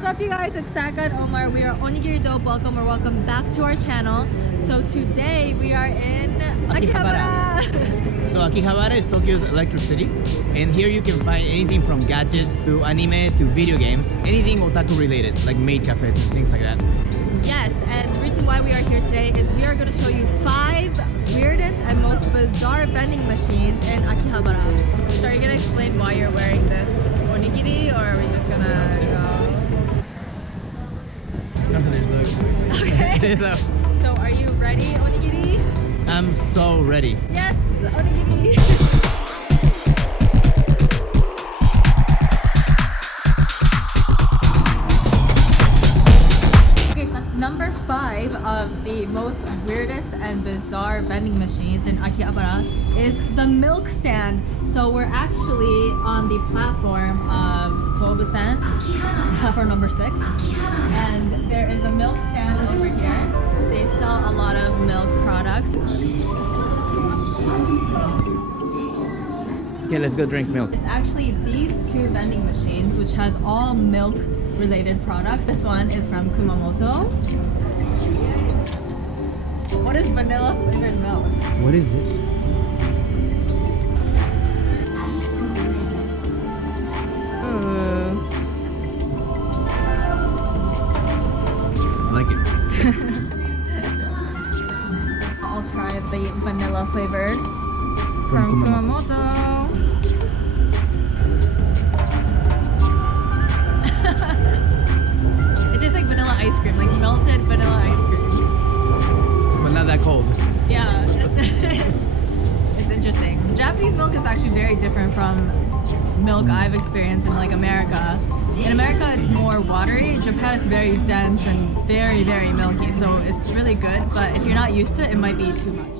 What's up, you guys? It's Saka and Omar. We are onigiridope. Welcome or welcome back to our channel. So today we are in Akihabara. So Akihabara is Tokyo's electric city, and here you can find anything from gadgets to anime to video games, anything otaku related, like maid cafes and things like that. Yes, and the reason why we are here today is we are going to show you 5 weirdest and most bizarre vending machines in Akihabara. So are you going to explain why you're wearing this onigiri, or are we just going to go? Okay. So are you ready, onigiri? I'm so ready. Yes, onigiri. Number 5 of the most weirdest and bizarre vending machines in Akihabara is the milk stand. So we're actually on the platform of Sobusen, platform number 6, and there is a milk stand over here. They sell a lot of milk products. Okay, let's go drink milk. It's actually these 2 vending machines which has all milk related products. This one is from Kumamoto. What is vanilla flavored milk? What is this? I like it. I'll try the vanilla flavored from Kumamoto. It tastes like vanilla ice cream, like melted vanilla ice cream. But not that cold. Yeah, it's interesting. Japanese milk is actually very different from milk I've experienced in like America. In America, it's more watery. In Japan, it's very dense and very, very milky. So it's really good, but if you're not used to it, it might be too much.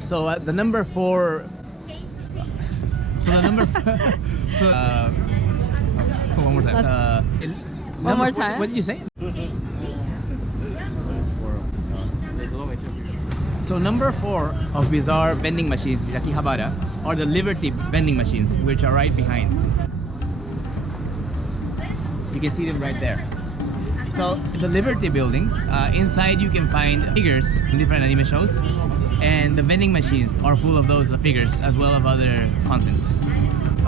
So the number 4. So the number. One more time. One more time. What did you say? So number 4 of bizarre vending machines in Akihabara are the Liberty vending machines, which are right behind. You can see them right there. So the Liberty buildings, inside you can find figures in different anime shows, and the vending machines are full of those figures as well as other content.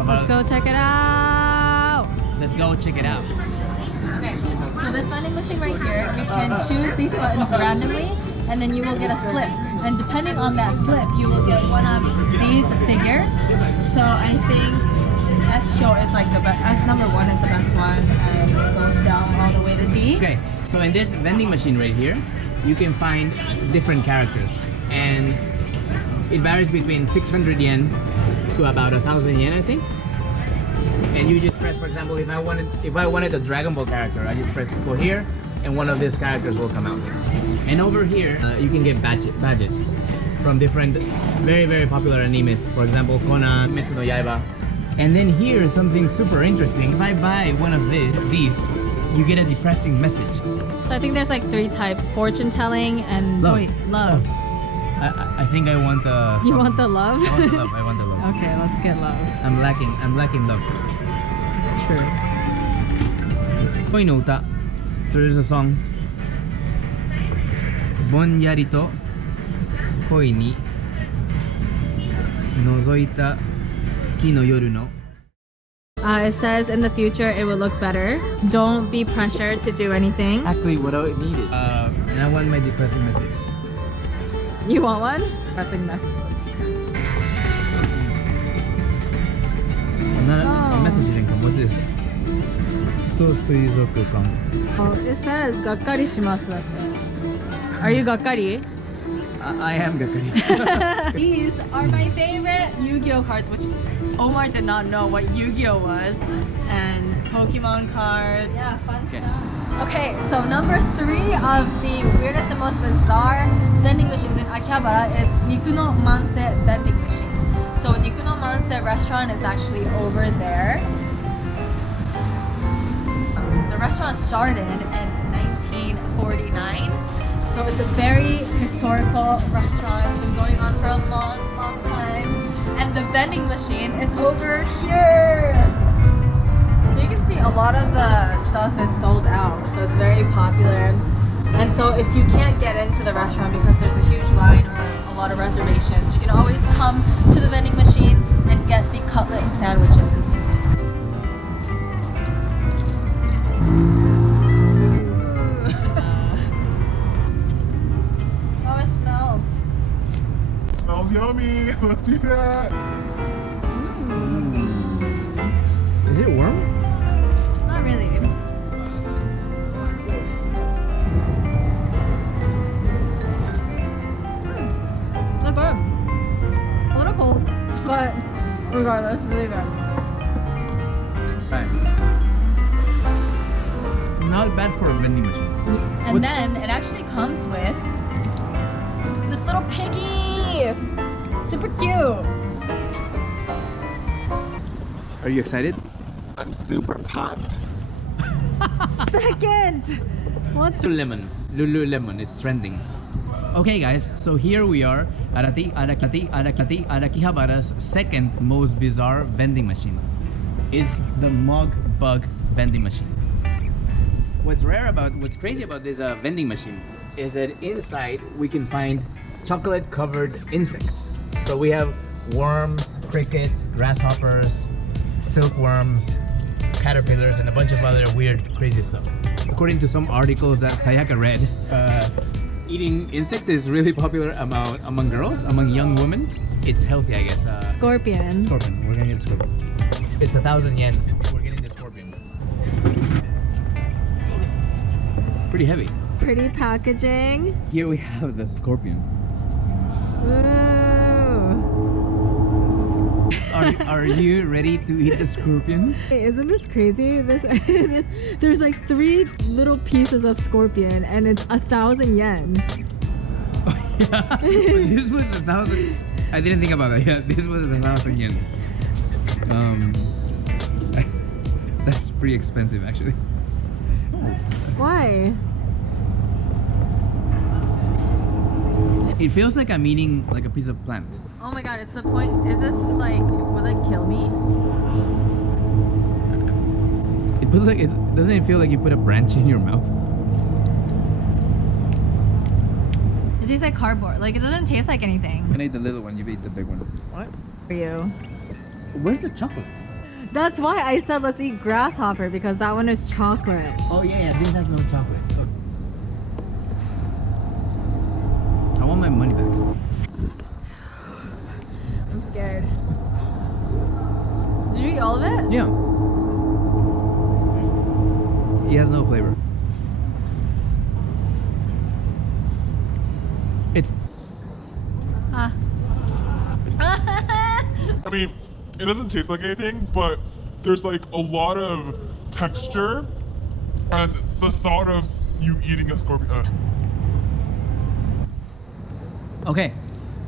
Let's go check it out. Let's go check it out. Okay, so this vending machine right here, you can choose these buttons randomly, and then you will get a slip. And depending on that slip, you will get one of these figures. So I think S show is like the best. S number 1 is the best one, and it goes down all the way to D. Okay, so in this vending machine right here, you can find different characters, and it varies between 600 yen to about 1,000 yen, I think. And you just press, for example, if I wanted a Dragon Ball character, I just press go here, and one of these characters will come out. And over here, you can get badges from different, very, very popular animes. For example, Conan, Metsu no Yaiba. And then here is something super interesting. If I buy one of these, you get a depressing message. So I think there's like 3 types: fortune telling and Love. wait, love. I think I want the. You want the love? I want the love. I want the love. Okay, let's get love. I'm lacking love. True. Koi no uta. So there's a song. Bonyari to koi ni nozoita tsuki no yoru no. It says in the future it will look better. Don't be pressured to do anything. Exactly what I needed. And I want my depressing message. You want one? Pressing that. A message didn't come. What's this? Kuso suizoku kan. Oh, it says gakkari shimasu. Are you gakkari? I am gakkari. These are my favorite Yu-Gi-Oh cards, which Omar did not know what Yu-Gi-Oh was, and Pokemon cards. Yeah, fun stuff. Okay, so number 3 of the weirdest and most bizarre vending machines in Akihabara is Niku no Manse vending machine. So Niku no Manse restaurant is actually over there. The restaurant started in 1949. So it's a very historical restaurant. It's been going on for a long, long time. vending machine is over here. So you can see a lot of the stuff is sold out, so it's very popular. And so if you can't get into the restaurant because there's a huge line or a lot of reservations, you can always come to the vending machine and get the cutlet sandwiches. Oh, it smells. Smells yummy. Let's eat that. Is it warm? Not really. So good. A little cold, but regardless, really good. Right. Not bad for a vending machine. And What- then it actually comes with this little piggy. Super cute. Are you excited? I'm super pumped. Second. What's Lululemon, it's trending. Okay guys, so here we are at Akihabara's second most bizarre vending machine. It's the Bug Vending Machine. What's crazy about this vending machine is that inside we can find chocolate covered insects. So we have worms, crickets, grasshoppers, silkworms, caterpillars, and a bunch of other weird, crazy stuff. According to some articles that Sayaka read, eating insects is really popular among girls, among young women. It's healthy, I guess. scorpion? Scorpion. We're gonna get a scorpion. It's 1,000 yen. We're getting the scorpion. Pretty heavy. Pretty packaging. Here we have the scorpion. Ooh. Are you ready to eat the scorpion? Hey, isn't this crazy? There's like 3 little pieces of scorpion and it's 1,000 yen. Yeah. This was 1,000. I didn't think about that. Yeah, this was 1,000 yen. That's pretty expensive, actually. Why? It feels like I'm eating like a piece of plant. Oh my god, it's the point. Is this like, will it kill me? It feels like doesn't it feel like you put a branch in your mouth? It tastes like cardboard. Like it doesn't taste like anything. I ate the little one, you ate the big one. What? For you. Where's the chocolate? That's why I said let's eat grasshopper because that one is chocolate. Oh yeah, this has no chocolate. Look. I want my money back. I'm scared. Did you eat all of it? Yeah. It has no flavor. It's Ah. I mean, it doesn't taste like anything, but there's like a lot of texture and the thought of you eating a scorpion. okay.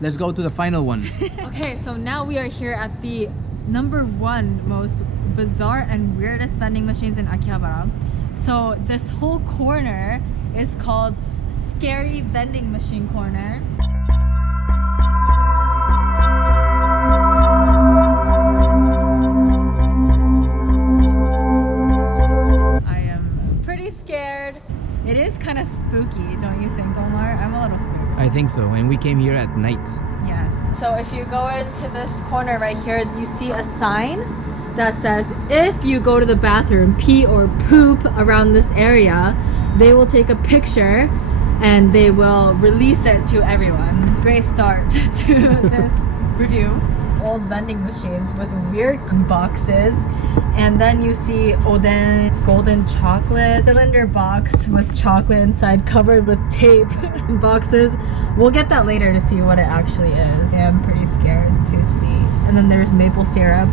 Let's go to the final one. Okay, so now we are here at the #1 most bizarre and weirdest vending machines in Akihabara. So this whole corner is called Scary Vending Machine Corner. I am pretty scared. It is kind of spooky, don't you think, Omar? I'm a little spooked. I think so, and we came here at night. Yes. So if you go into this corner right here, you see a sign that says if you go to the bathroom, pee or poop around this area, they will take a picture and they will release it to everyone. Great start to this review. Old vending machines with weird boxes, and then you see oden, golden chocolate cylinder box with chocolate inside covered with tape boxes. We'll get that later to see what it actually is. Yeah, I'm pretty scared to see. And then there's maple syrup.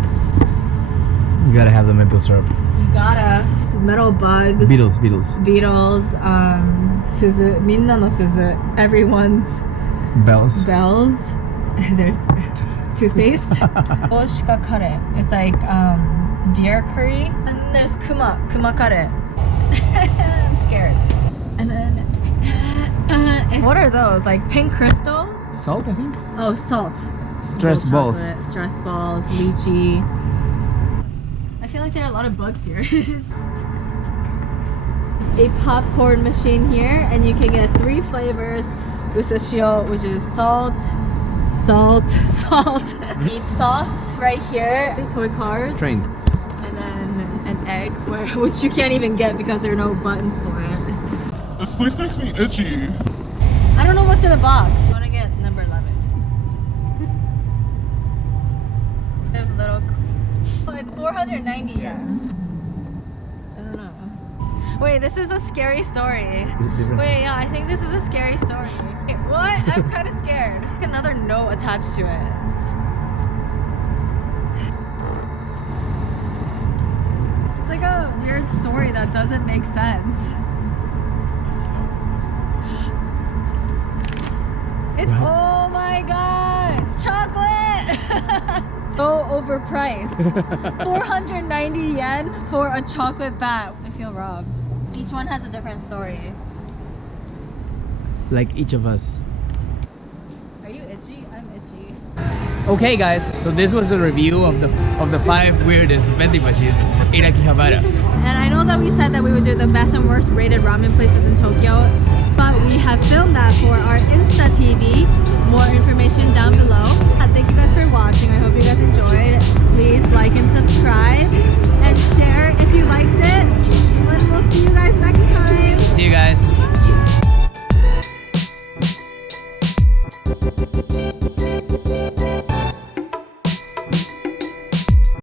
You gotta have the maple syrup. You gotta. Metal bugs. Beetles. Beetles. Suzu. Minna no Suzu. Everyone's Bells. bells. There's toothpaste. Oshika kare. It's like deer curry. And then there's kuma kare. I'm scared. And then what are those? Like pink crystals? Salt, I think. Oh, salt. Stress Milk balls. chocolate, stress balls, lychee. I feel like there are a lot of bugs here. A popcorn machine here, and you can get 3 flavors. Usashio, which is salt, salt, salt. Each sauce right here. Toy cars. Train. And then an egg, which you can't even get because there are no buttons for it. This place makes me itchy. I don't know what's in the box. I want to get number 11. They have little. Oh, it's 490 yen. I don't know. Wait, this is a scary story. Wait, yeah, I think this is a scary story. Wait, what? I'm kind of scared. Another note attached to it. It's like a weird story that doesn't make sense. It's, oh my god, it's chocolate! So overpriced. 490 yen for a chocolate bat. I feel robbed. Each one has a different story. Like each of us. Are you itchy? I'm itchy. Okay guys, so this was a review of the 5 weirdest vending machines in Akihabara. And I know that we said that we would do the best and worst rated ramen places in Tokyo, but we have filmed that for our Insta TV. More information down below. Thank you guys for watching. I hope you guys enjoyed. Please like and subscribe and share if you